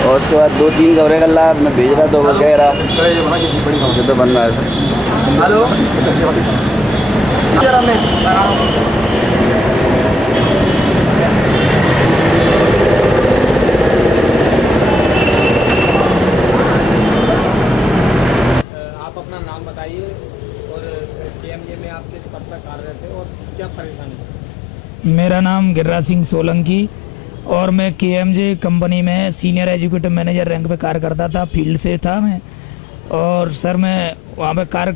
और उसके बाद 2-3 कमरे का लाभ मैं भेज रहा तो वो कह रहा मुझे तो बन रहा है। हेलो आप अपना नाम बताइए और केएमजे में आप किस पद पर कार्यरत थे और क्या परेशानी? मेरा नाम गिरिराज सिंह सोलंकी और मैं केएमजे कंपनी में सीनियर एजुकेटिव मैनेजर रैंक पे कार्य करता था। फील्ड से था मैं। और सर मैं वहाँ पे कार्य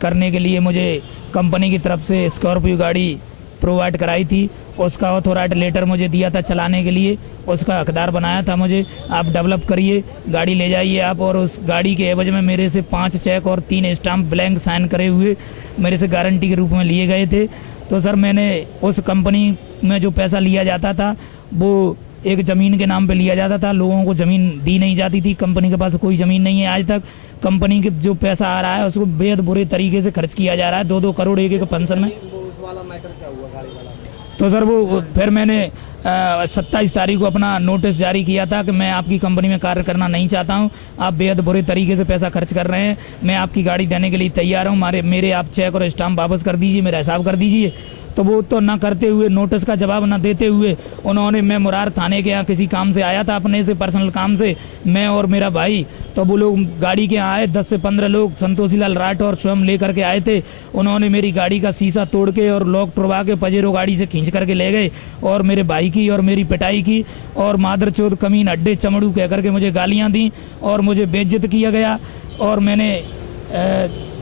करने के लिए मुझे कंपनी की तरफ से स्कॉर्पियो गाड़ी प्रोवाइड कराई थी। उसका ऑथोराइज लेटर मुझे दिया था चलाने के लिए, उसका हकदार बनाया था मुझे। आप डेवलप करिए, गाड़ी ले जाइए आप। और उस गाड़ी के एवज में मेरे से 5 चेक और 3 स्टाम्प ब्लैंक साइन करे हुए मेरे से गारंटी के रूप में लिए गए थे। तो सर मैंने उस कंपनी में जो पैसा लिया जाता था वो एक ज़मीन के नाम पे लिया जाता था। लोगों को ज़मीन दी नहीं जाती थी। कंपनी के पास कोई ज़मीन नहीं है आज तक। कंपनी के जो पैसा आ रहा है उसको बेहद बुरे तरीके से खर्च किया जा रहा है। 2-2 करोड़ एक फंक्शन में। उस वाला मैटर क्या हुआ गाड़ी वाला? तो सर वो फिर मैंने 27 तारीख को अपना नोटिस जारी किया था कि मैं आपकी कंपनी में कार्य करना नहीं चाहता हूं। आप बेहद बुरे तरीके से पैसा खर्च कर रहे हैं। मैं आपकी गाड़ी देने के लिए तैयार हूं। मेरे आप चेक और स्टाम्प वापस कर दीजिए, मेरा हिसाब कर दीजिए। तो वो तो ना करते हुए, नोटिस का जवाब ना देते हुए उन्होंने, मैं मुरार थाने के यहाँ किसी काम से आया था, अपने से पर्सनल काम से, मैं और मेरा भाई। तो वो लोग गाड़ी के यहाँ आए, 10 से 15 लोग संतोषी लाल राठ और स्वयं लेकर के आए थे। उन्होंने मेरी गाड़ी का शीशा तोड़ के और लॉक टुड़वा के पजेरो गाड़ी से खींच करके ले गए और मेरे भाई की और मेरी पिटाई की और मादरचोद कमीन अड्डे चमड़ू कह करके मुझे गालियाँ दी और मुझे बेइज्जत किया गया। और मैंने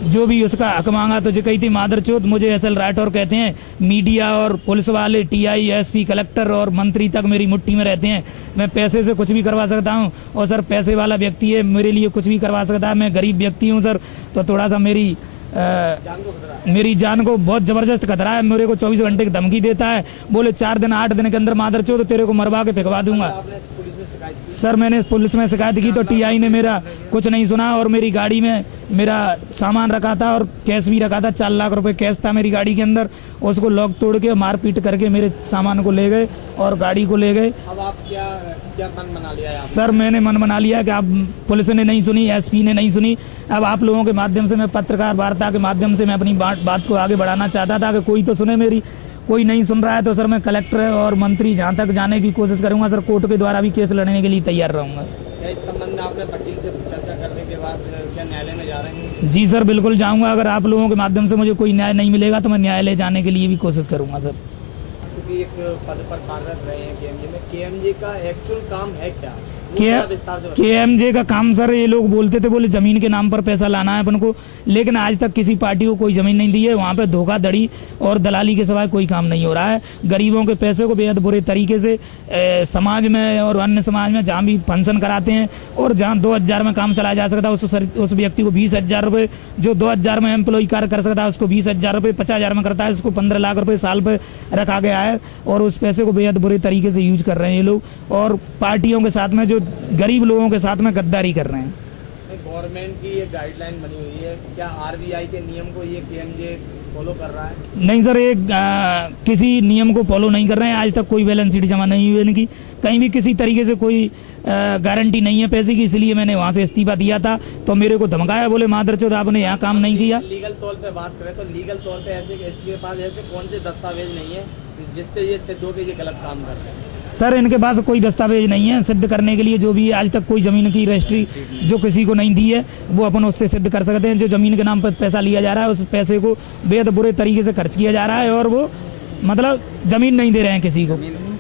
जो भी उसका हक मांगा तो जो कही थी मादरचोद। मुझे एसएल राठौर कहते हैं। मीडिया और पुलिस वाले, टीआई, एसपी, कलेक्टर और मंत्री तक मेरी मुट्ठी में रहते हैं। मैं पैसे से कुछ भी करवा सकता हूं और सर पैसे वाला व्यक्ति है, मेरे लिए कुछ भी करवा सकता है। मैं गरीब व्यक्ति हूं सर, तो थोड़ा सा मेरी जान को बहुत जबरदस्त खतरा है। मेरे को 24 घंटे की धमकी देता है। बोले 4 दिन 8 दिन के अंदर मादरचोद तो तेरे को मरवा के फेंकवा दूंगा। सर मैंने पुलिस में शिकायत की तो टीआई ने मेरा कुछ नहीं सुना और मेरी गाड़ी में मेरा सामान रखा था और कैश भी रखा था। 4 लाख रुपए कैश था मेरी गाड़ी के अंदर। उसको लॉक तोड़ के मारपीट करके मेरे सामान को ले गए और गाड़ी को ले गए। अब आप क्या मन बना लिया है? सर मैंने मन बना लिया कि आप, पुलिस ने नहीं सुनी, एसपी ने नहीं सुनी। अब आप लोगों के माध्यम से, मैं पत्रकार वार्ता के माध्यम से मैं अपनी बात को आगे बढ़ाना चाहता था कि कोई तो सुने मेरी। कोई नहीं सुन रहा है तो सर मैं कलेक्टर और मंत्री जहां तक जाने की कोशिश करूंगा। सर कोर्ट के द्वारा भी केस लड़ने के लिए तैयार रहूंगा। इस संबंध में आपने वकील से चर्चा करने के बाद क्या न्यायालय में जा रहे हैं? जी सर बिल्कुल जाऊंगा। अगर आप लोगों के माध्यम से मुझे कोई न्याय नहीं मिलेगा तो मैं न्यायालय जाने के लिए भी कोशिश करूंगा सर। क्योंकि एक पद पर कार्यरत रहे हैं केएमजे में, केएमजे का एक्चुअल काम है क्या? केएमजे का काम सर, ये लोग बोलते थे, बोले जमीन के नाम पर पैसा लाना है अपन को, लेकिन आज तक किसी पार्टी को कोई जमीन नहीं दी है। वहाँ पे धोखाधड़ी और दलाली के सिवाय कोई काम नहीं हो रहा है। गरीबों के पैसे को बेहद बुरे तरीके से समाज में और अन्य समाज में जहाँ भी फंक्शन कराते हैं और जहाँ 2000 में काम चलाया जा सकता है उस व्यक्ति को 20,000 रुपये, जो 2000 में एम्प्लॉय कार्य कर सकता है उसको 20,000 रुपये, 50,000 में करता है उसको 15 लाख रुपये साल पर रखा गया है। और उस पैसे को बेहद बुरे तरीके से यूज कर रहे हैं ये लोग और पार्टियों के साथ में, जो गरीब लोगों के साथ में गद्दारी कर रहे हैं। गवर्नमेंट की ये गाइडलाइन बनी हुई है, क्या आरबीआई के नियम को ये केएमजे फॉलो कर रहा है? नहीं सर, ये किसी नियम को फॉलो नहीं कर रहे हैं। आज तक कोई बैलेंस शीट जमा नहीं हुई इनकी, कहीं भी किसी तरीके से कोई गारंटी नहीं है पैसे की। इसलिए मैंने वहाँ से इस्तीफा दिया था। तो मेरे को धमकाया, बोले मादरचोद आपने यहाँ काम नहीं किया। लीगल तौर पे बात करें तो लीगल तौर पे ऐसे इसके पास ऐसे कौन से दस्तावेज नहीं है जिससे ये सिद्ध हो कि ये गलत काम कर रहे हैं? सर इनके पास कोई दस्तावेज नहीं है सिद्ध करने के लिए। जो भी आज तक कोई जमीन की रजिस्ट्री जो किसी को नहीं दी है वो अपन उससे सिद्ध कर सकते हैं। जो जमीन के नाम पर पैसा लिया जा रहा है उस पैसे को बेहद बुरे तरीके से खर्च किया जा रहा है और वो मतलब जमीन नहीं दे रहे हैं किसी को।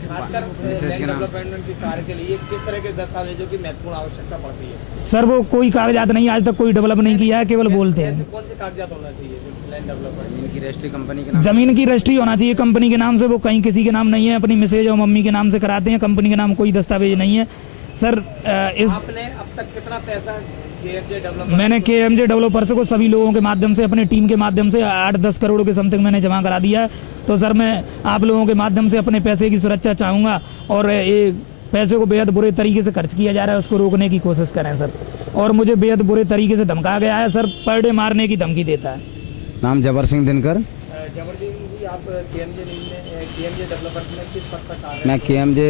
खासकर लैंड डेवलपमेंट के कार्य के लिए किस तरह के दस्तावेजों की महत्वपूर्ण आवश्यकता पड़ती है? सर वो कोई कागजात नहीं, आज तक कोई डेवलप नहीं किया है, केवल बोलते हैं। कौन से कागजात होना चाहिए लैंड डेवलपमेंट? जमीन की रजिस्ट्री कंपनी के नाम, जमीन की रजिस्ट्री होना चाहिए कंपनी के नाम से। वो कहीं किसी के नाम नहीं है, अपनी मिसेज और मम्मी के नाम से कराते हैं। कंपनी के नाम कोई दस्तावेज नहीं है सर। आपने अब तक कितना पैसा मैंने केएमजे डेवलपर्स को सभी लोगों के माध्यम से, अपनी टीम के माध्यम से 8-10 करोड़ के समथिंग मैंने जमा करा दिया है। तो सर मैं आप लोगों के माध्यम से अपने पैसे की सुरक्षा चाहूँगा और ये पैसे को बेहद बुरे तरीके से खर्च किया जा रहा है उसको रोकने की कोशिश करें सर। और मुझे बेहद बुरे तरीके से धमकाया गया है सर, पर डे मारने की धमकी देता है। नाम जबर सिंह दिनकर। जबर सिंह जी आप केएमजे डेवलपर्स में किस पद पर कार्य मैं KMJ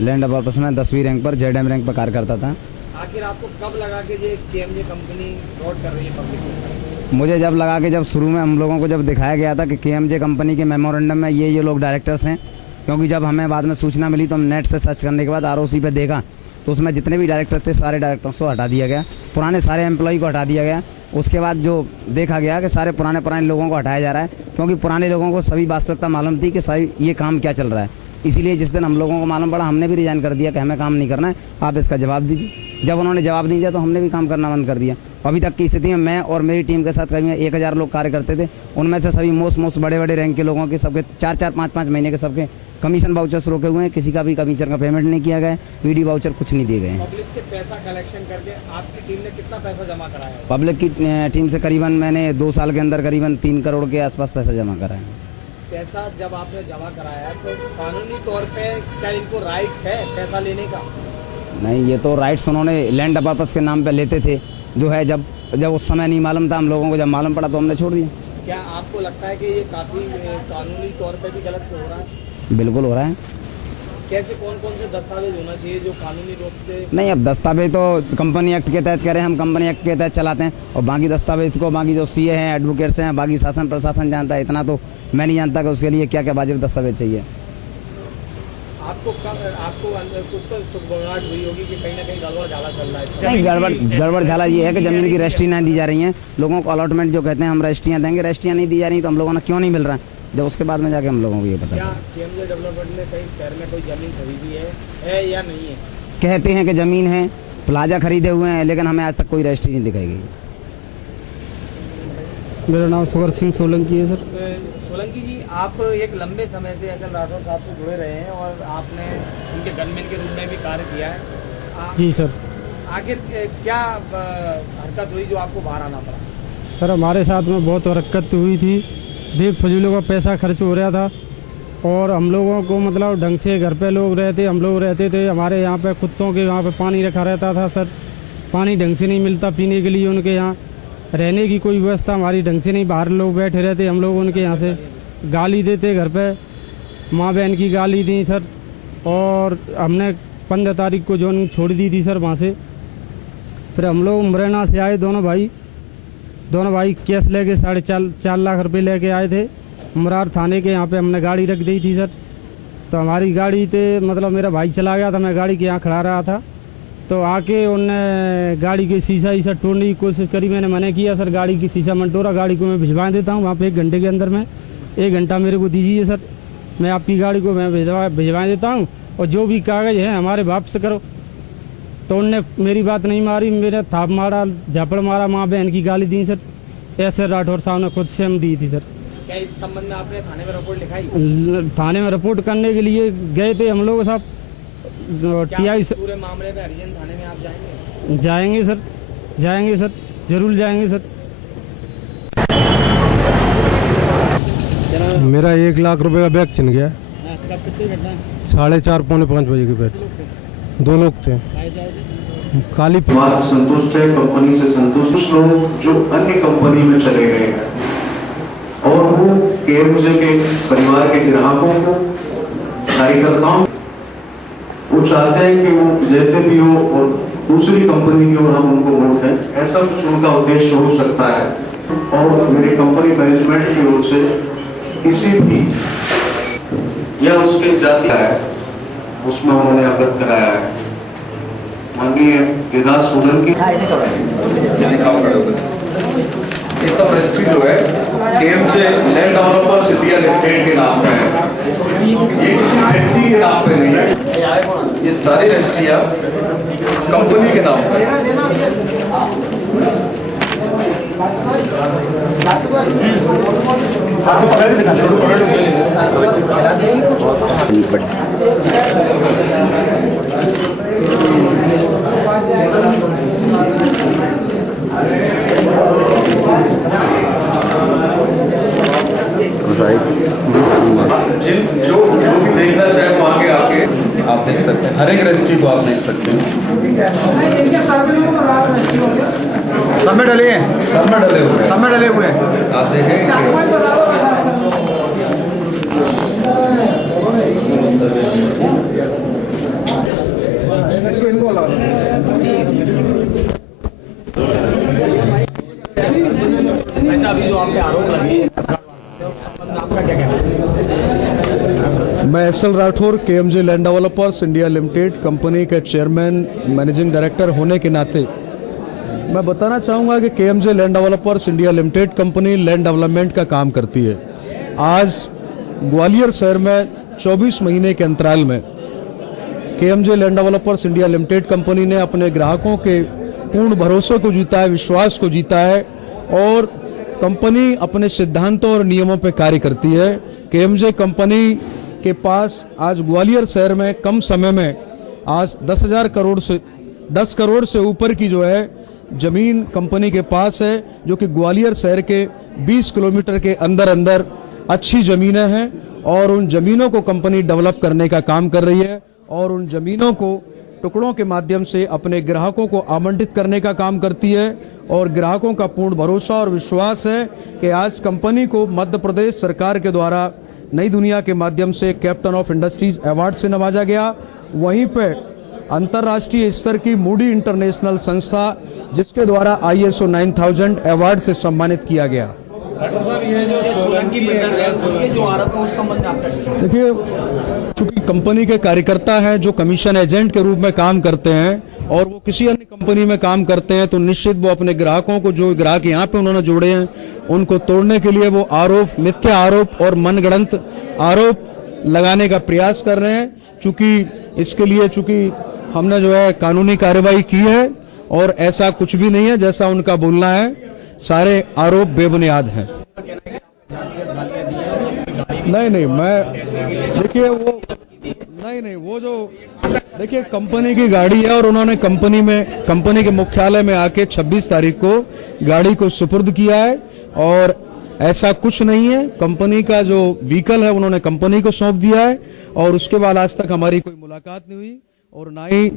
लैंड डेवलपर्स में 10वीं रैंक पर ZM रैंक पर कार्य करता था। आखिर आपको कब लगा कि ये केएमजे कंपनी फ्रॉड कर रही है पब्लिक में? मुझे जब लगा कि जब शुरू में हम लोगों को जब दिखाया गया था कि KMJ कंपनी के मेमोरेंडम में ये लोग डायरेक्टर्स हैं, क्योंकि जब हमें बाद में सूचना मिली तो हम नेट से सर्च करने के बाद ROC पे देखा तो उसमें जितने भी डायरेक्टर थे सारे डायरेक्टर्स को हटा दिया गया, पुराने सारे एम्प्लॉय को हटा दिया गया। उसके बाद जो देखा गया कि सारे पुराने लोगों को हटाया जा रहा है, क्योंकि पुराने लोगों को सभी वास्तविकता मालूम थी कि सही ये काम क्या चल रहा है। इसीलिए जिस दिन हम लोगों को मालूम पड़ा हमने भी रिजाइन कर दिया कि हमें काम नहीं करना है, आप इसका जवाब दीजिए। जब उन्होंने जवाब नहीं दिया तो हमने भी काम करना बंद कर दिया। अभी तक की स्थिति में मैं और मेरी टीम के साथ करीब 1000 लोग कार्य करते थे। उनमें से सभी मोस्ट बड़े रैंक के लोगों के सबके 4-4, 5-5 महीने के सबके कमीशन वाउचर्स रोके हुए हैं। किसी का भी कमीशन का पेमेंट नहीं किया गया, PD वाउचर कुछ नहीं दिए गए हैं। पब्लिक से पैसा कलेक्शन करके आपकी टीम ने कितना पैसा जमा कराया है? पब्लिक की टीम से करीबन मैंने 2 साल के अंदर करीबन 3 करोड़ के आसपास पैसा जमा करा है। पैसा जब आपने जमा कराया तो कानूनी तौर पे क्या इनको राइट्स है पैसा लेने का? नहीं, ये तो राइट्स उन्होंने लैंड डेवलपर्स के नाम पे लेते थे, जो है जब उस समय नहीं मालूम था हम लोगों को, जब मालूम पड़ा तो हमने छोड़ दिया। क्या आपको लगता है कि ये काफ़ी कानूनी तौर पे भी गलत हो रहा है? बिल्कुल हो रहा है। कैसे कौन से दस्तावेज होना चाहिए जो कानूनी रूप से? नहीं, अब दस्तावेज तो कंपनी एक्ट के तहत कह रहे हैं, हम कंपनी एक्ट के तहत चलाते हैं, और बाकी दस्तावेज को बाकी जो CA हैं, एडवोकेट्स हैं, बाकी शासन प्रशासन जानता है। इतना तो मैं नहीं जानता कि उसके लिए क्या क्या वाजिब दस्तावेज चाहिए। आपको कुछ तो सुगबुगाहट हुई होगी कि कहीं ना कहीं गड़बड़ झाला चल रहा है? नहीं, गड़बड़ झाला ये है कि ज़मीन की रजिस्ट्री नहीं दी जा रही हैं। लोगों को अलॉटमेंट जो कहते हैं हम रजिस्ट्रियाँ देंगे, रजिस्ट्रियाँ नहीं दी जा रही, तो हम लोगों ने क्यों नहीं मिल रहा है, जब उसके बाद में जाके हम लोगों को ये पता। क्या केएमजे डेवलपमेंट ने कहीं शहर में कोई जमीन खरीदी है या नहीं है? कहते हैं कि ज़मीन है, प्लाजा खरीदे हुए हैं, लेकिन हमें आज तक कोई रजिस्ट्री नहीं दिखाई गई। मेरा नाम सुगर सिंह सोलंकी है सर। सोलंकी जी, आप एक लंबे समय से SL राठौर साहब से जुड़े रहे हैं और आपने उनके गनमैन के रूप में भी कार्य किया है। जी सर। आखिर क्या हरकत हुई जो आपको बाहर आना पड़ा? सर, हमारे साथ में बहुत हरकत हुई थी, बेफजूलों का पैसा खर्च हो रहा था, और हम लोगों को मतलब ढंग से घर पे लोग रहते, हम लोग रहते थे, हमारे यहाँ पे कुत्तों के यहाँ पे पानी रखा रहता था सर, पानी ढंग से नहीं मिलता पीने के लिए, उनके यहाँ रहने की कोई व्यवस्था हमारी ढंग से नहीं, बाहर लोग बैठे रहते, हम लोग उनके यहाँ से गाली देते, घर पे माँ बहन की गाली दी सर, और हमने 15 तारीख को जॉइनिंग छोड़ दी थी सर वहाँ से। फिर हम लोग मुरैना से आए, दोनों भाई केस लेके 4.5 लाख रुपए लेके आए थे मुरार थाने के यहाँ पे। हमने गाड़ी रख दी थी सर, तो हमारी गाड़ी थे मतलब मेरा भाई चला गया था, मैं गाड़ी के यहाँ खड़ा रहा था, तो आके उनने गाड़ी के शीशा तोड़ने की कोशिश करी। मैंने मना किया सर, गाड़ी की शीशा मत तोड़ा, गाड़ी को मैं भिजवा देता हूँ वहाँ पे 1 घंटे के अंदर में, 1 घंटा मेरे को दीजिए सर, मैं आपकी गाड़ी को मैं भिजवा देता हूँ, और जो भी कागज़ है हमारे बाप से करो। तो उनने मेरी बात नहीं मारी, मेरे थाप मारा, झापड़ मारा, माँ बहन की गाली दी सर। SL राठौर साहब ने खुद से हम दी थी सर। क्या इस संबंध में आपने थाने में रिपोर्ट लिखाई? थाने में रिपोर्ट करने के लिए गए थे हम लोग साहब। TI पूरे मामले में हरिजन थाने में आप जाएंगे? जाएंगे सर, जरूर जाएंगे सर। मेरा 1 लाख रुपए का बैग छिन गया। कब कितनी घटना? 4:30 पौने 5 बजे के बैग। 2 लोग थे। काली वहाँ से संतुष्ट है, कंपनी से संतुष्ट। कुछ लोग जो अन्य कंपनी में चले गए हैं और वो KMJ के परिवार के ग्राहकों को, कार्यकर्ताओं, वो चाहते हैं कि वो जैसे भी हो और दूसरी कंपनी की ओर हम उनको वोट दें, ऐसा कुछ उनका उद्देश्य हो सकता है। और मेरी कंपनी मैनेजमेंट की ओर से किसी भी या उसके जाति है उसमें उन्होंने अवगत कराया है। माननीय गिरिराज सोलंकी ये सब रजिस्ट्री जो है KMJ land developers India limited के नाम पे है, ये किसी व्यक्ति के नाम पे नहीं है। ये सारी रजिस्ट्रियाँ कंपनी के नाम पे जो भी देखना चाहे वो आगे आके आप देख सकते हैं, हर एक रजिस्ट्री को आप देख सकते हैं। सब में डले हैं, सब में डले हुए हैं, सब में डले हुए हैं। आप देखें ऐसा अभी जो आप पे आरोप लगे हैं, आपका क्या कहना है? मैं S L Rathore KMJ land developers India limited company के चेयरमैन मैनेजिंग डायरेक्टर होने के नाते मैं बताना चाहूँगा कि KMJ land developers India limited company land development का काम करती है। आज ग्वालियर शहर में 24 महीने के अंतराल में KMJ land developers India limited company ने अपने ग्राहकों के पूर्ण भरोसे को जीता है, विश्वास को जीता है और कंपनी अपने सिद्धांतों और नियमों पर कार्य करती है। KMJ कंपनी के पास आज ग्वालियर शहर में कम समय में आज 10 करोड़ से ऊपर की जो है जमीन कंपनी के पास है, जो कि ग्वालियर शहर के 20 किलोमीटर के अंदर अंदर अच्छी जमीनें हैं और उन जमीनों को कंपनी डेवलप करने का काम कर रही है और उन जमीनों को टुकड़ों के माध्यम से अपने ग्राहकों को आवंटित करने का काम करती है और ग्राहकों का पूर्ण भरोसा और विश्वास है कि आज कंपनी को मध्य प्रदेश सरकार के द्वारा नई दुनिया के माध्यम से कैप्टन ऑफ इंडस्ट्रीज अवार्ड से नवाजा गया। वहीं पे अंतर्राष्ट्रीय स्तर की मूडी इंटरनेशनल संस्था जिसके द्वारा ISO 9000 अवार्ड से सम्मानित किया गया। देखिए, चूंकि कंपनी के कार्यकर्ता हैं जो कमीशन एजेंट के रूप में काम करते हैं और वो किसी अन्य कंपनी में काम करते हैं, तो निश्चित वो अपने ग्राहकों को, जो ग्राहक यहाँ पे उन्होंने जोड़े हैं, उनको तोड़ने के लिए वो आरोप, मिथ्या आरोप और मनगढ़ंत आरोप लगाने का प्रयास कर रहे हैं। चूंकि इसके लिए हमने जो है कानूनी कार्रवाई की है और ऐसा कुछ भी नहीं है जैसा उनका बोलना है, सारे आरोप बेबुनियाद हैं। नहीं, मैं देखिए वो जो देखिए कंपनी की गाड़ी है और उन्होंने कंपनी के मुख्यालय में आके 26 तारीख को गाड़ी को सुपुर्द किया है और ऐसा कुछ नहीं है। कंपनी का जो व्हीकल है उन्होंने कंपनी को सौंप दिया है और उसके बाद आज तक हमारी कोई मुलाकात नहीं हुई और ना ही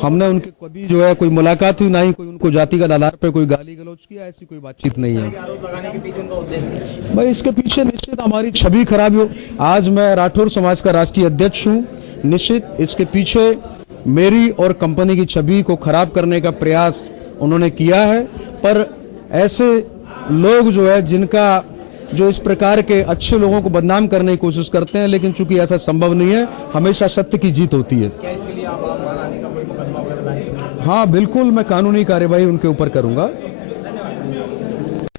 हमने उनके कभी जो है कोई मुलाकात हुई, ना ही कोई उनको जातिगत आधार पर कोई गाली गलौज किया, ऐसी कोई बातचीत नहीं है। आरोप लगाने के पीछे उनका उद्देश्य भाई इसके पीछे निश्चित हमारी छवि खराब हो। आज मैं राठौर समाज का राष्ट्रीय अध्यक्ष हूँ, निश्चित इसके पीछे मेरी और कंपनी की छवि को खराब करने का प्रयास उन्होंने किया है। पर ऐसे लोग जो है जो इस प्रकार के अच्छे लोगों को बदनाम करने की कोशिश करते हैं, लेकिन चूंकि ऐसा संभव नहीं है, हमेशा सत्य की जीत होती है। क्या इसके लिए आप मानहानि का कोई मुकदमा वगैरह? हाँ बिल्कुल, मैं कानूनी कार्यवाही उनके ऊपर करूंगा।